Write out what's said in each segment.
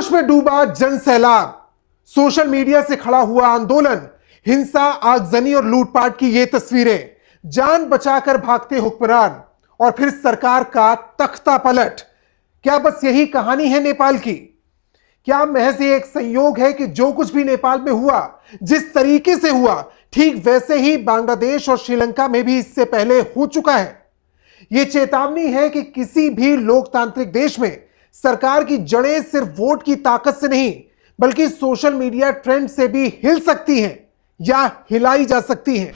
आक्रोश में डूबा जन सैलाब, सोशल मीडिया से खड़ा हुआ आंदोलन, हिंसा, आगजनी और लूटपाट की ये तस्वीरें, जान बचाकर भागते हुक्मरान और फिर सरकार का तख्ता पलट। क्या बस यही कहानी है नेपाल की? क्या महज एक संयोग है कि जो कुछ भी नेपाल में हुआ, जिस तरीके से हुआ, ठीक वैसे ही बांग्लादेश और श्रीलंका में भी इससे पहले हो चुका है? यह चेतावनी है कि किसी भी लोकतांत्रिक देश में सरकार की जड़ें सिर्फ वोट की ताकत से नहीं, बल्कि सोशल मीडिया ट्रेंड से भी हिल सकती हैं या हिलाई जा सकती हैं।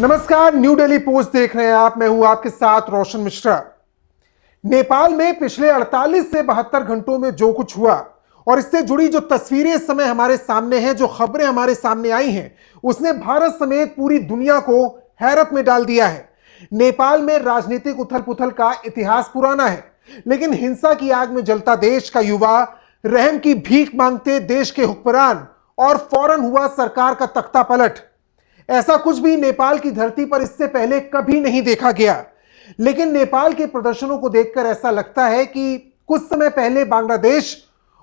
नमस्कार, न्यू दिल्ली पोस्ट देख रहे हैं आप। मैं हूं आपके साथ रोशन मिश्रा। नेपाल में पिछले 48 से 72 घंटों में जो कुछ हुआ और इससे जुड़ी जो तस्वीरें इस समय हमारे सामने हैं, जो खबरें हमारे सामने आई हैं, उसने भारत समेत पूरी दुनिया को हैरत में डाल दिया है। नेपाल में राजनीतिक उथल पुथल का इतिहास पुराना है, लेकिन हिंसा की आग में जलता देश का युवा, रहम की भीख मांगते देश के हुक्मरान और फौरन हुआ सरकार का तख्ता पलट। ऐसा कुछ भी नेपाल की धरती पर इससे पहले कभी नहीं देखा गया। लेकिन नेपाल के प्रदर्शनों को देखकर ऐसा लगता है कि कुछ समय पहले बांग्लादेश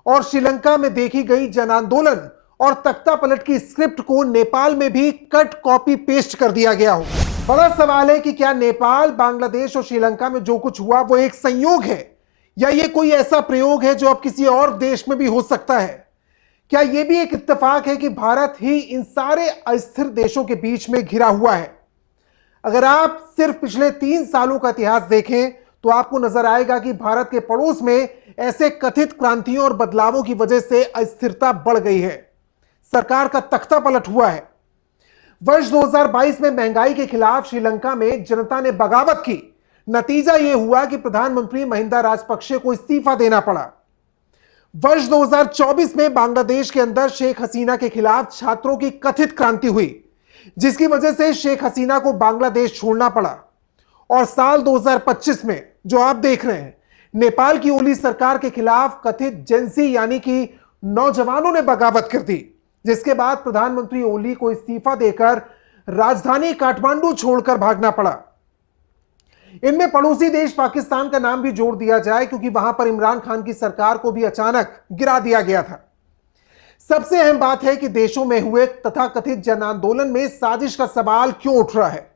और श्रीलंका में देखी गई जन आंदोलन और तख्ता पलट की स्क्रिप्ट को नेपाल में भी कट कॉपी पेस्ट कर दिया गया हो। बड़ा सवाल है कि क्या नेपाल, बांग्लादेश और श्रीलंका में जो कुछ हुआ वो एक संयोग है, या ये कोई ऐसा प्रयोग है जो अब किसी और देश में भी हो सकता है? क्या यह भी एक इत्तेफाक है कि भारत ही इन सारे अस्थिर देशों के बीच में घिरा हुआ है? अगर आप सिर्फ पिछले 3 सालों का इतिहास देखें तो आपको नजर आएगा कि भारत के पड़ोस में ऐसे कथित क्रांतियों और बदलावों की वजह से अस्थिरता बढ़ गई है। सरकार का तख्ता पलट हुआ है। वर्ष 2022 में महंगाई के खिलाफ श्रीलंका में जनता ने बगावत की। नतीजा यह हुआ कि प्रधानमंत्री महिंदा राजपक्षे को इस्तीफा देना पड़ा। वर्ष 2024 में बांग्लादेश के अंदर शेख हसीना के खिलाफ छात्रों की कथित क्रांति हुई, जिसकी वजह से शेख हसीना को बांग्लादेश छोड़ना पड़ा। और साल 2025 में जो आप देख रहे हैं, नेपाल की ओली सरकार के खिलाफ कथित जेंसी यानी कि नौजवानों ने बगावत कर दी, जिसके बाद प्रधानमंत्री ओली को इस्तीफा देकर राजधानी काठमांडू छोड़कर भागना पड़ा। इनमें पड़ोसी देश पाकिस्तान का नाम भी जोड़ दिया जाए, क्योंकि वहां पर इमरान खान की सरकार को भी अचानक गिरा दिया गया था। सबसे अहम बात है कि देशों में हुए तथाकथित जन आंदोलन में साजिश का सवाल क्यों उठ रहा है।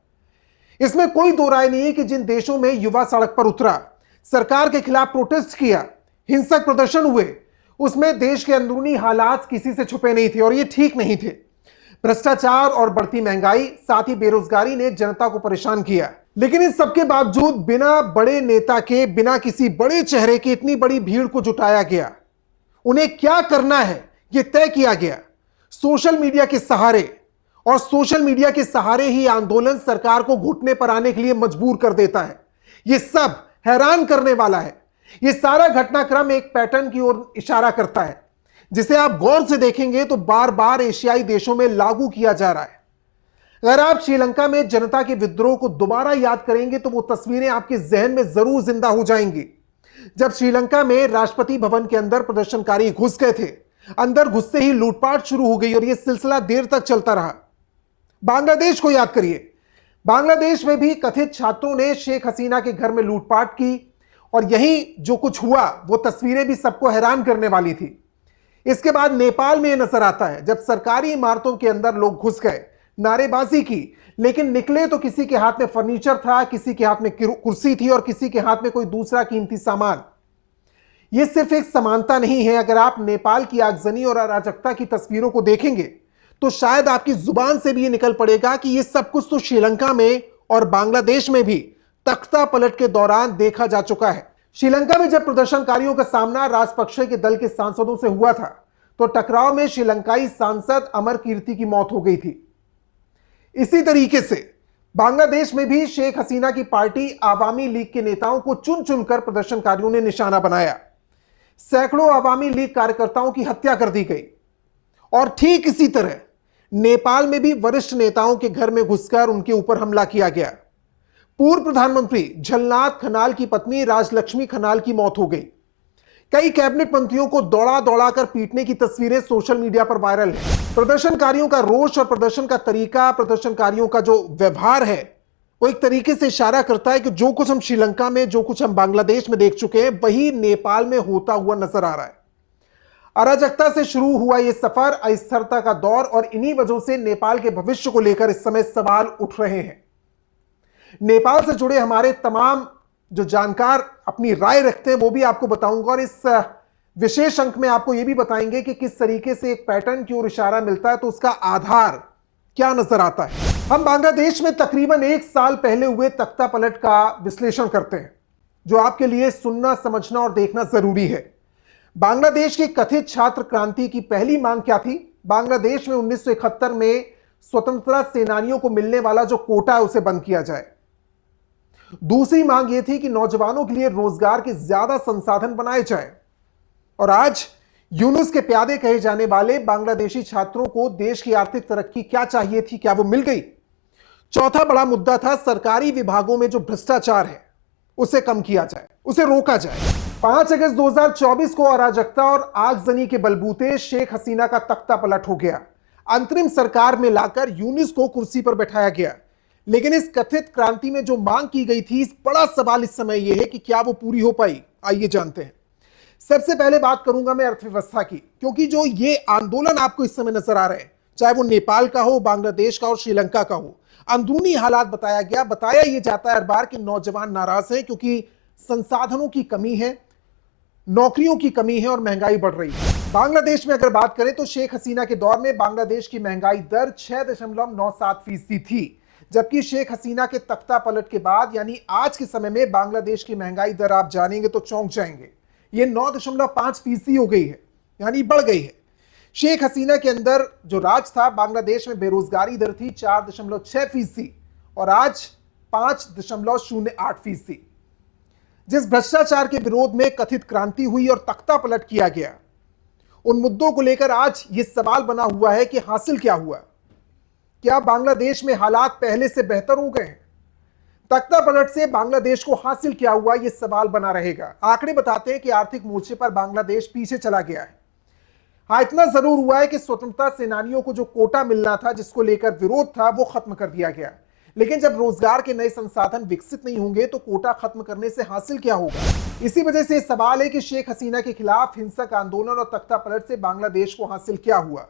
इसमें कोई दो राय नहीं है कि जिन देशों में युवा सड़क पर उतरा, सरकार के खिलाफ प्रोटेस्ट किया, हिंसक प्रदर्शन हुए, उसमें देश के अंदरूनी हालात किसी से छुपे नहीं थे और ये ठीक नहीं थे। भ्रष्टाचार और बढ़ती महंगाई, साथ ही बेरोजगारी ने जनता को परेशान किया। लेकिन इस सबके बावजूद बिना बड़े नेता के, बिना किसी बड़े चेहरे की इतनी बड़ी भीड़ को जुटाया गया। उन्हें क्या करना है यह तय किया गया सोशल मीडिया के सहारे, और सोशल मीडिया के सहारे ही आंदोलन सरकार को घुटने पर आने के लिए मजबूर कर देता है। यह सब हैरान करने वाला है। यह सारा घटनाक्रम एक पैटर्न की ओर इशारा करता है, जिसे आप गौर से देखेंगे तो बार बार एशियाई देशों में लागू किया जा रहा है। अगर आप श्रीलंका में जनता के विद्रोह को दोबारा याद करेंगे तो वो तस्वीरें आपके जहन में जरूर जिंदा हो जाएंगी। जब श्रीलंका में राष्ट्रपति भवन के अंदर प्रदर्शनकारी घुस गए थे, अंदर घुसते ही लूटपाट शुरू हो गई और यह सिलसिला देर तक चलता रहा। बांग्लादेश को याद करिए, बांग्लादेश में भी कथित छात्रों ने शेख हसीना के घर में लूटपाट की और यही जो कुछ हुआ वो तस्वीरें भी सबको हैरान करने वाली थी। इसके बाद नेपाल में यह नजर आता है, जब सरकारी इमारतों के अंदर लोग घुस गए, नारेबाजी की, लेकिन निकले तो किसी के हाथ में फर्नीचर था, किसी के हाथ में कुर्सी थी और किसी के हाथ में कोई दूसरा कीमती सामान। यह सिर्फ एक समानता नहीं है। अगर आप नेपाल की आगजनी और अराजकता की तस्वीरों को देखेंगे तो शायद आपकी जुबान से भी ये निकल पड़ेगा कि यह सब कुछ तो श्रीलंका में और बांग्लादेश में भी तख्ता पलट के दौरान देखा जा चुका है। श्रीलंका में जब प्रदर्शनकारियों का सामना राजपक्षे के दल के सांसदों से हुआ था तो टकराव में श्रीलंकाई सांसद अमर कीर्ति की मौत हो गई थी। इसी तरीके से बांग्लादेश में भी शेख हसीना की पार्टी आवामी लीग के नेताओं को चुन चुनकर प्रदर्शनकारियों ने निशाना बनाया। सैकड़ों आवामी लीग कार्यकर्ताओं की हत्या कर दी गई। और ठीक इसी तरह नेपाल में भी वरिष्ठ नेताओं के घर में घुसकर उनके ऊपर हमला किया गया। पूर्व प्रधानमंत्री झलनाथ खनाल की पत्नी राजलक्ष्मी खनाल की मौत हो गई। कई कैबिनेट मंत्रियों को दौड़ा दौड़ा कर पीटने की तस्वीरें सोशल मीडिया पर वायरल है। प्रदर्शनकारियों का रोष और प्रदर्शन का तरीका, प्रदर्शनकारियों का जो व्यवहार है, वो एक तरीके से इशारा करता है कि जो कुछ हम श्रीलंका में, जो कुछ हम बांग्लादेश में देख चुके हैं, वही नेपाल में होता हुआ नजर आ रहा है। अराजकता से शुरू हुआ यह सफर अस्थिरता का दौर और इन्हीं वजहों से नेपाल के भविष्य को लेकर इस समय सवाल उठ रहे हैं। नेपाल से जुड़े हमारे तमाम जो जानकार अपनी राय रखते हैं वो भी आपको बताऊंगा और इस विशेष अंक में आपको यह भी बताएंगे कि किस तरीके से एक पैटर्न की ओर इशारा मिलता है तो उसका आधार क्या नजर आता है। हम बांग्लादेश में तकरीबन 1 साल पहले हुए तख्ता पलट का विश्लेषण करते हैं जो आपके लिए सुनना, समझना और देखना जरूरी है। बांग्लादेश की कथित छात्र क्रांति की पहली मांग क्या थी? बांग्लादेश में 1971 में स्वतंत्रता सेनानियों को मिलने वाला जो कोटा है उसे बंद किया जाए। दूसरी मांग यह थी कि नौजवानों के लिए रोजगार के ज्यादा संसाधन बनाए जाए। और आज यूनुस के प्यादे कहे जाने वाले बांग्लादेशी छात्रों को देश की आर्थिक तरक्की क्या चाहिए थी, क्या वो मिल गई? चौथा बड़ा मुद्दा था सरकारी विभागों में जो भ्रष्टाचार है उसे कम किया जाए, उसे रोका जाए। 5 अगस्त 2024 को अराजकता और आगजनी के बलबूते शेख हसीना का तख्ता पलट हो गया। अंतरिम सरकार में लाकर यूनुस को कुर्सी पर बैठाया गया। लेकिन इस कथित क्रांति में जो मांग की गई थी, इस बड़ा सवाल इस समय यह है कि क्या वो पूरी हो पाई? आइए जानते हैं। सबसे पहले बात करूंगा मैं अर्थव्यवस्था की, क्योंकि जो ये आंदोलन आपको इस समय नजर आ रहे हैं, चाहे वो नेपाल का हो, बांग्लादेश का और श्रीलंका का हो, अंदरूनी हालात बताया ये जाता है हर बार कि नौजवान नाराज हैं क्योंकि संसाधनों की कमी है, नौकरियों की कमी है और महंगाई बढ़ रही है। बांग्लादेश में अगर बात करें तो शेख हसीना के दौर में बांग्लादेश की महंगाई दर 6.97% थी, जबकि शेख हसीना के तख्ता पलट के बाद यानी आज के समय में बांग्लादेश की महंगाई दर आप जानेंगे तो चौंक जाएंगे, ये 9.5% हो गई है, यानी बढ़ गई है। शेख हसीना के अंदर जो राज था, बांग्लादेश में बेरोजगारी दर थी 4.6% और आज 5.08%। जिस भ्रष्टाचार के विरोध में कथित क्रांति हुई और तख्ता पलट किया गया, उन मुद्दों को लेकर आज यह सवाल बना हुआ है कि हासिल क्या हुआ? क्या बांग्लादेश में हालात पहले से बेहतर हो गए हैं? तख्ता पलट से बांग्लादेश को हासिल क्या हुआ, यह सवाल बना रहेगा। आंकड़े बताते हैं कि आर्थिक मोर्चे पर बांग्लादेश पीछे चला गया है। हाँ, इतना जरूर हुआ है कि स्वतंत्रता सेनानियों को जो कोटा मिलना था, जिसको लेकर विरोध था, वो खत्म कर दिया गया। लेकिन जब रोजगार के नए संसाधन विकसित नहीं होंगे तो कोटा खत्म करने से हासिल क्या होगा? इसी वजह से सवाल है कि शेख हसीना के खिलाफ हिंसक आंदोलन और तख्ता पलट से बांग्लादेश को हासिल क्या हुआ।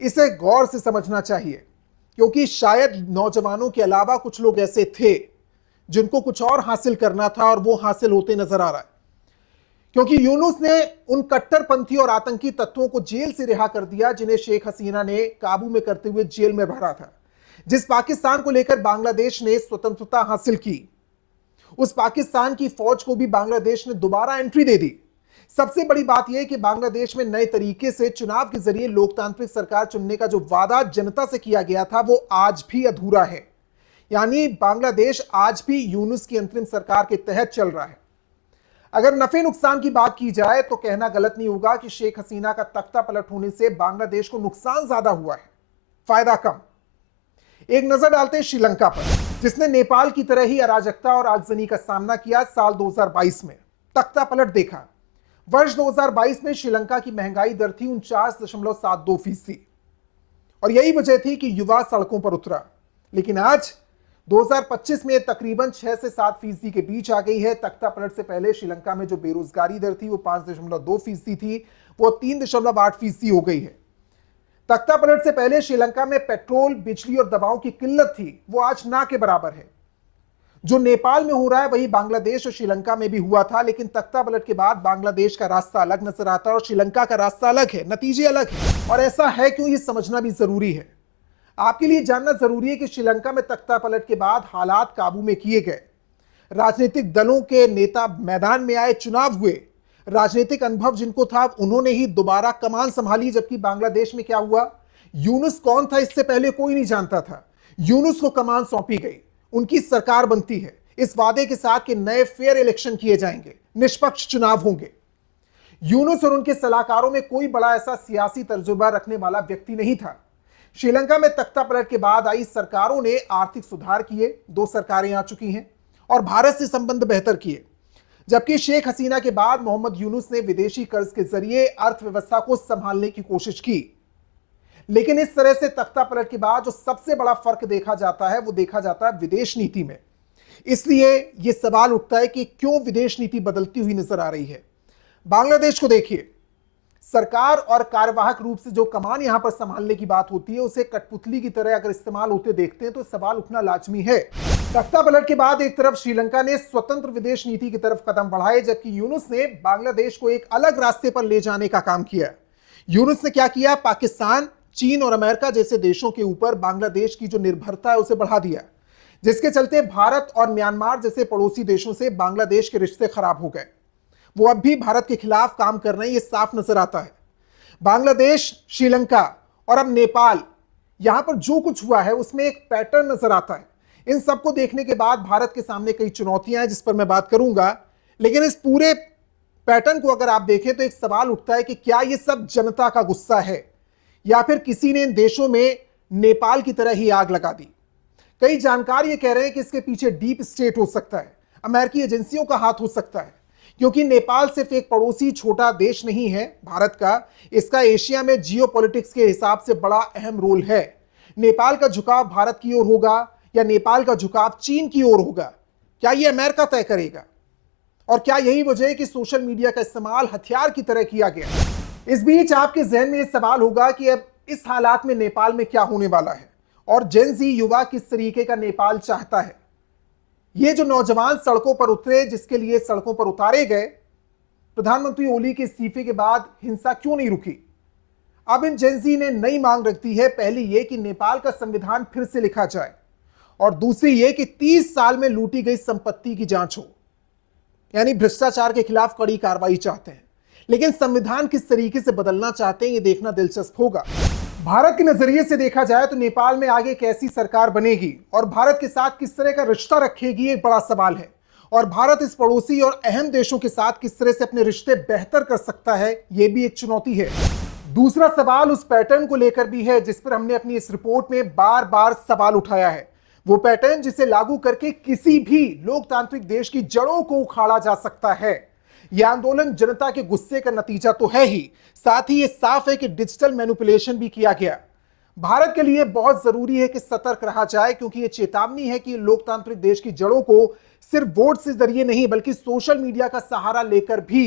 इसे गौर से समझना चाहिए, क्योंकि शायद नौजवानों के अलावा कुछ लोग ऐसे थे जिनको कुछ और हासिल करना था और वो हासिल होते नजर आ रहा है। क्योंकि यूनुस ने उन कट्टरपंथी और आतंकी तत्वों को जेल से रिहा कर दिया जिन्हें शेख हसीना ने काबू में करते हुए जेल में भरा था। जिस पाकिस्तान को लेकर बांग्लादेश ने स्वतंत्रता हासिल की, उस पाकिस्तान की फौज को भी बांग्लादेश ने दोबारा एंट्री दे दी। सबसे बड़ी बात यह है कि बांग्लादेश में नए तरीके से चुनाव के जरिए लोकतांत्रिक सरकार चुनने का जो वादा जनता से किया गया था वो आज भी अधूरा है। यानी बांग्लादेश आज भी यूनुस की अंतरिम सरकार के तहत चल रहा है। अगर नफे नुकसान की बात की जाए तो कहना गलत नहीं होगा कि शेख हसीना का तख्ता पलट होने से बांग्लादेश को नुकसान ज्यादा हुआ है, फायदा कम। एक नजर डालते हैं श्रीलंका पर, जिसने नेपाल की तरह ही अराजकता और आगजनी का सामना किया। साल 2022 में तख्ता पलट देखा। वर्ष 2022 में श्रीलंका की महंगाई दर थी 49.72% और यही वजह थी कि युवा सड़कों पर उतरा। लेकिन आज 2025 में तकरीबन 6 से 7% के बीच आ गई है। तख्ता पलट से पहले श्रीलंका में जो बेरोजगारी दर थी वो 5.2% थी, वो 3.8% हो गई है। तख्ता पलट से पहले श्रीलंका में पेट्रोल, बिजली और दवाओं की किल्लत थी, वो आज ना के बराबर है। जो नेपाल में हो रहा है वही बांग्लादेश और श्रीलंका में भी हुआ था, लेकिन तख्ता पलट के बाद बांग्लादेश का रास्ता अलग नजर आता है और श्रीलंका का रास्ता अलग है, नतीजे अलग है। और ऐसा है क्यों, ये समझना भी जरूरी है। आपके लिए जानना जरूरी है कि श्रीलंका में तख्ता पलट के बाद हालात काबू में किए गए, राजनीतिक दलों के नेता मैदान में आए, चुनाव हुए, राजनीतिक अनुभव जिनको था उन्होंने ही दोबारा कमान संभाली। जबकि बांग्लादेश में क्या हुआ, यूनुस कौन था इससे पहले कोई नहीं जानता था, यूनुस को कमान सौंपी गई, उनकी सरकार बनती है इस वादे के साथ कि नए फेयर इलेक्शन किए जाएंगे, निष्पक्ष चुनाव होंगे। यूनुस और उनके सलाहकारों में कोई बड़ा ऐसा सियासी तजुर्बा रखने वाला व्यक्ति नहीं था। श्रीलंका में तख्ता पलट के बाद आई सरकारों ने आर्थिक सुधार किए, 2 सरकारें आ चुकी हैं और भारत से संबंध बेहतर किए। जबकि शेख हसीना के बाद मोहम्मद यूनुस ने विदेशी कर्ज के जरिए अर्थव्यवस्था को संभालने की कोशिश की। लेकिन इस तरह से तख्ता पलट के बाद जो सबसे बड़ा फर्क देखा जाता है वो देखा जाता है विदेश नीति में। इसलिए यह सवाल उठता है कि क्यों विदेश नीति बदलती हुई नजर आ रही है। बांग्लादेश को देखिए, सरकार और कार्यवाहक रूप से जो कमान यहां पर संभालने की बात होती है उसे कठपुतली की तरह अगर इस्तेमाल होते देखते हैं तो सवाल उठना लाजमी है। तख्ता पलट के बाद एक तरफ श्रीलंका ने स्वतंत्र विदेश नीति की तरफ कदम बढ़ाए, जबकि यूनुस ने बांग्लादेश को एक अलग रास्ते पर ले जाने का काम किया। यूनुस ने क्या किया? पाकिस्तान, चीन और अमेरिका जैसे देशों के ऊपर बांग्लादेश की जो निर्भरता है उसे बढ़ा दिया, जिसके चलते भारत और म्यांमार जैसे पड़ोसी देशों से बांग्लादेश के रिश्ते खराब हो गए। वो अब भी भारत के खिलाफ काम कर रहे हैं, ये साफ नजर आता है। बांग्लादेश, श्रीलंका और अब नेपाल, यहां पर जो कुछ हुआ है उसमें एक पैटर्न नजर आता है। इन सबको देखने के बाद भारत के सामने कई चुनौतियां हैं जिस पर मैं बात करूंगा, लेकिन इस पूरे पैटर्न को अगर आप देखें तो एक सवाल उठता है कि क्या यह सब जनता का गुस्सा है या फिर किसी ने इन देशों में नेपाल की तरह ही आग लगा दी। कई जानकार ये कह रहे हैं कि इसके पीछे डीप स्टेट हो सकता है, अमेरिकी एजेंसियों का हाथ हो सकता है, क्योंकि नेपाल सिर्फ एक पड़ोसी छोटा देश नहीं है भारत का, इसका एशिया में जियोपॉलिटिक्स के हिसाब से बड़ा अहम रोल है। नेपाल का झुकाव भारत की ओर होगा या नेपाल का झुकाव चीन की ओर होगा, क्या यह अमेरिका तय करेगा? और क्या यही वजह है कि सोशल मीडिया का इस्तेमाल हथियार की तरह किया गया? इस बीच आपके जहन में यह सवाल होगा कि अब इस हालात में नेपाल में क्या होने वाला है और जेन ज़ी युवा किस तरीके का नेपाल चाहता है। ये जो नौजवान सड़कों पर उतरे, जिसके लिए सड़कों पर उतारे गए, प्रधानमंत्री ओली के इस्तीफे के बाद हिंसा क्यों नहीं रुकी? अब इन जेन ज़ी ने नई मांग रख दी है। पहली ये कि नेपाल का संविधान फिर से लिखा जाए और दूसरी ये कि 30 साल में लूटी गई संपत्ति की जांच हो, यानी भ्रष्टाचार के खिलाफ कड़ी कार्रवाई चाहते हैं। लेकिन संविधान किस तरीके से बदलना चाहते हैं ये देखना दिलचस्प होगा। भारत के नजरिए से देखा जाए तो नेपाल में आगे कैसी सरकार बनेगी और भारत के साथ किस तरह का रिश्ता रखेगी, एक बड़ा सवाल है। और भारत इस पड़ोसी और अहम देशों के साथ किस तरह से अपने रिश्ते बेहतर कर सकता है, यह भी एक चुनौती है। दूसरा सवाल उस पैटर्न को लेकर भी है जिस पर हमने अपनी इस रिपोर्ट में बार बार सवाल उठाया है। वो पैटर्न जिसे लागू करके किसी भी लोकतांत्रिक देश की जड़ों को उखाड़ा जा सकता है। यह आंदोलन जनता के गुस्से का नतीजा तो है ही, साथ ही यह साफ है कि डिजिटल मैनिपुलेशन भी किया गया। भारत के लिए बहुत जरूरी है कि सतर्क रहा जाए, क्योंकि यह चेतावनी है कि लोकतांत्रिक देश की जड़ों को सिर्फ वोट से जरिए नहीं बल्कि सोशल मीडिया का सहारा लेकर भी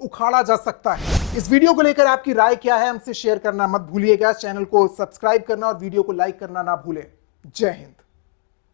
उखाड़ा जा सकता है। इस वीडियो को लेकर आपकी राय क्या है, हमसे शेयर करना मत भूलिएगा। चैनल को सब्सक्राइब करना और वीडियो को लाइक करना ना भूलें। जय हिंद।